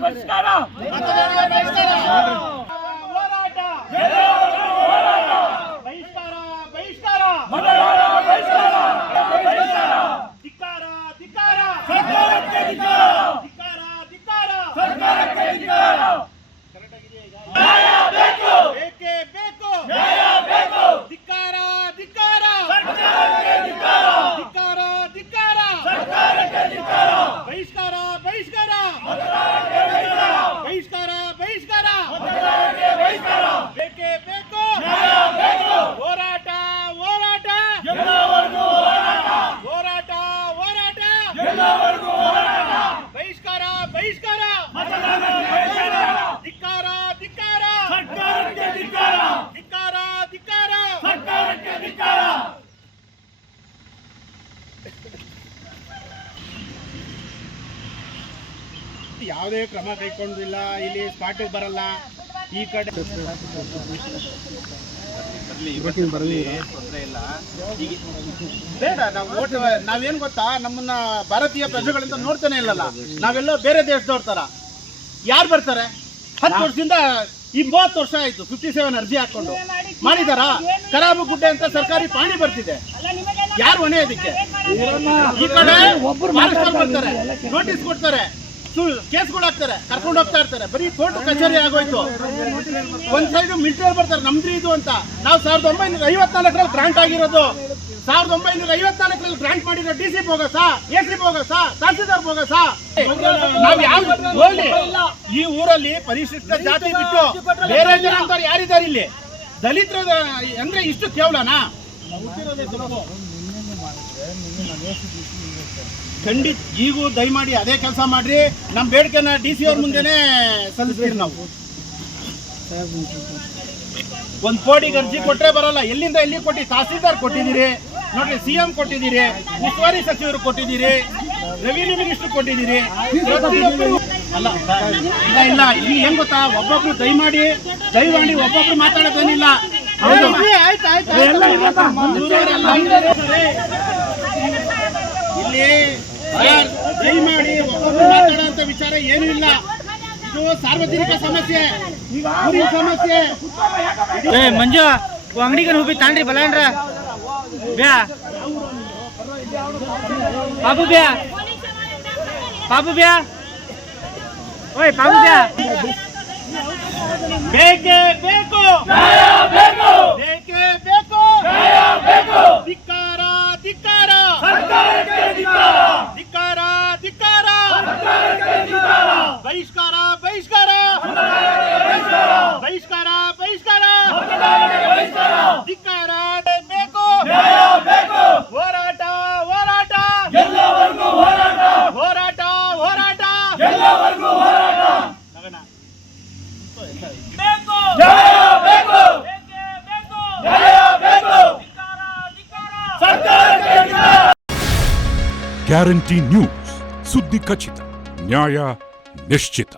ಬಹಿಷ್ಕಾರ ಹೋರಾಟ ಬಹಿಷ್ಕಾರ ಬಹಿಷ್ಕಾರ ಧಿಕ್ಕಾರ ಧಿಕ್ಕಾರ ಸರ್ಕಾರಕ್ಕೆ ಧಿಕ್ಕಾರ ಧಿಕ್ಕಾರ ಧಿಕ್ಕಾರ ಸರ್ಕಾರಕ್ಕೆ ಧಿಕ್ಕಾರ ನ್ಯಾಯ ಬೇಕು ಬೇಕೇ ಬೇಕು ನ್ಯಾಯ ಬೇಕು ಧಿಕ್ಕಾರ ಧಿಕ್ಕಾರ ಸರ್ಕಾರಕ್ಕೆ ಧಿಕ್ಕಾರ ಧಿಕ್ಕಾರ ಧಿಕ್ಕಾರ ಸರ್ಕಾರಕ್ಕೆ ಧಿಕ್ಕಾರ ಬಹಿಷ್ಕಾರ ಬಹಿಷ್ಕಾರ ಬಹಿಷ್ಕಾರ ಬಹಿಷ್ಕಾರ ಸರ್ಕಾರಕ್ಕೆ ಬಹಿಷ್ಕಾರ ಬೇಕೇ ಬೇಕು ನ್ಯಾಯ ಬೇಕು ಹೋರಾಟ ಹೋರಾಟ ಎಲ್ಲವರೆಗೂ ಹೋರಾಟ ಹೋರಾಟ ಹೋರಾಟ ಎಲ್ಲವರೆಗೂ ಹೋರಾಟ ಬಹಿಷ್ಕಾರ ಬಹಿಷ್ಕಾರ ಮತದಾನಕ್ಕೆ ಬಹಿಷ್ಕಾರ ಧಿಕ್ಕಾರ ಧಿಕ್ಕಾರ ಸರ್ಕಾರಕ್ಕೆ ಧಿಕ್ಕಾರ ಧಿಕ್ಕಾರ ಧಿಕ್ಕಾರ ಸರ್ಕಾರಕ್ಕೆ ಧಿಕ್ಕಾರ ಯಾವುದೇ ಕ್ರಮ ಕೈಕೊಂಡಿಲ್ಲ ಇಲ್ಲಿ ಸ್ಪಾಟಿಗೆ ಬರಲ್ಲ. ಈ ಕಡೆ ಬೇಡ ನಾವು ಓಟ್ ನಾವೇನ್ ಗೊತ್ತಾ? ನಮ್ಮನ್ನ ಭಾರತೀಯ ಪ್ರಜೆಗಳಿಂದ ನೋಡ್ತಾನೆ ಇಲ್ಲಲ್ಲ. ನಾವೆಲ್ಲೋ ಬೇರೆ ದೇಶದವ್ರ ತರ. ಯಾರು ಬರ್ತಾರೆ? ಹತ್ತು ವರ್ಷದಿಂದ ಈ ಮೂವತ್ತು ವರ್ಷ ಆಯ್ತು ಫಿಫ್ಟಿ ಸೆವೆನ್ ಅರ್ಜಿ ಹಾಕೊಂಡು ಮಾಡಿದಾರಾ? ಕರಾಬು ಗುಡ್ಡೆ ಅಂತ ಸರ್ಕಾರಿ ಪಾಣಿ ಬರ್ತಿದೆ. ಯಾರು ಹೊಣೆ ಅದಕ್ಕೆ? ಈ ಕಡೆ ಒಬ್ಬರು ಬರ್ತಾರೆ. ನೋಟಿಸ್ ಕೊಡ್ತಾರೆ. ಕೇಸ್ಗಳು ಹಾಕ್ತಾರೆ, ಕರ್ಕೊಂಡು ಹೋಗ್ತಾ ಇರ್ತಾರೆ. ಬರೀ ಕೋರ್ಟ್ ಕಚೇರಿ ಆಗೋಯ್ತು. ಒಂದ್ ಸೈಡ್ ಮಿಲಿಟರಿ ಬರ್ತಾರೆ, ನಮ್ದ್ರಿ ಇದು ಅಂತ. ನಾವು ಸಾವಿರದ ಒಂಬೈನೂರ ಐವತ್ನಾಲ್ಕರಲ್ಲಿ ಗ್ರಾಂಟ್ ಆಗಿರೋದು. ಸಾವಿರದ ಒಂಬೈನೂರ ಐವತ್ನಾಲ್ಕರಲ್ಲಿ ಗ್ರಾಂಟ್ ಮಾಡಿರೋ ಡಿ ಸಿ ಹೋಗಸ ಎ ಸಿ ಹೋಗಸ ತಹಸೀಲ್ದಾರ್ ಹೋಗಸ ಈ ಊರಲ್ಲಿ ಪರಿಶಿಷ್ಟ ಜಾತಿ ಬಿಟ್ಟು ಬೇರೆ ಜನ ಯಾರಿದ್ದಾರೆ ಇಲ್ಲಿ? ದಲಿತರು ಅಂದ್ರೆ ಇಷ್ಟು ಕೇವಲನಾ? ಖಂಡಿತ ಈಗೂ ದಯಮಾಡಿ ಅದೇ ಕೆಲಸ ಮಾಡ್ರಿ ನಮ್ಮ ಬೇಡಿಕೆನ ಡಿ ಸಿ ಅವ್ರ ಮುಂದೆನೆ ಸಲ್ಲಿಸ್ತೀರಿ ನಾವು ಒಂದ್ ಕೋಟಿಗೆ ಅರ್ಜಿ ಕೊಟ್ಟರೆ ಬರಲ್ಲ ಎಲ್ಲಿಂದ ಎಲ್ಲಿ ಕೊಟ್ಟಿ ತಹಸೀಲ್ದಾರ್ ಕೊಟ್ಟಿದ್ದೀರಿ ನೋಡ್ರಿ ಸಿ ಎಂ ಕೊಟ್ಟಿದ್ದೀರಿ ಉಸ್ತುವಾರಿ ಸಚಿವರು ಕೊಟ್ಟಿದ್ದೀರಿ ರೆವಿನ್ಯೂ ಮಿನಿಸ್ಟರ್ ಕೊಟ್ಟಿದ್ದೀರಿ ಅಲ್ಲ ಇಲ್ಲ ಇಲ್ಲ ಇಲ್ಲಿ ಏನ್ ಗೊತ್ತಾ ಒಬ್ಬೊಬ್ರು ದಯಮಾಡಿ ದಯಮಾಡಿ ಒಬ್ಬೊಬ್ರು ಮಾತಾಡೋದೇನಿಲ್ಲ ಆಯ್ತು ಆಯ್ತು. ಇಲ್ಲಿ ದಯಮಾಡಿ ಒಬ್ಬೊಬ್ರು ಮಾತಾಡೋಂತ ವಿಚಾರ ಏನು ಇಲ್ಲ. ಇದು ಸಾರ್ವಜನಿಕ ಸಮಸ್ಯೆ. ಊರಿನ ಸಮಸ್ಯೆ. ಏ ಮಂಜು ಅಂಗಡಿಗೆ ಹೋಗಿ ತಾಂಡ್ರಿ ಬಲಾಂಡ್ರ ಬ್ಯಾ. ಬಾಬು ಬ್ಯಾ. ಬಾಬು ಬ್ಯಾ. ಓಯ್ ಬಾಬು ಬ್ಯಾ. ಬೇಕೇ ಬೇಕು ಬೇಕೇ ಬೇಕು ನ್ಯಾಯ ಬೇಕು ಧಿಕ್ಕಾರ ಧಿಕ್ಕಾರ ಸರ್ಕಾರಕ್ಕೆ ಧಿಕ್ಕಾರ ಧಿಕ್ಕಾರ ಧಿಕ್ಕಾರ ಸರ್ಕಾರಕ್ಕೆ ಧಿಕ್ಕಾರ ಬಹಿಷ್ಕಾರ! ಬಹಿಷ್ಕಾರ ಬಹಿಷ್ಕಾರ! ಧಿಕ್ಕಾರ ಬೇಕು! ಹೋರಾಟ ಹೋರಾಟ! ಹೋರಾಟ ಹೋರಾಟ! ಹೋರಾಟ ಗ್ಯಾರಂಟಿ ನ್ಯೂಸ್ ಸುದ್ದಿ ಖಚಿತ ನ್ಯಾಯ ನಿಶ್ಚಿತ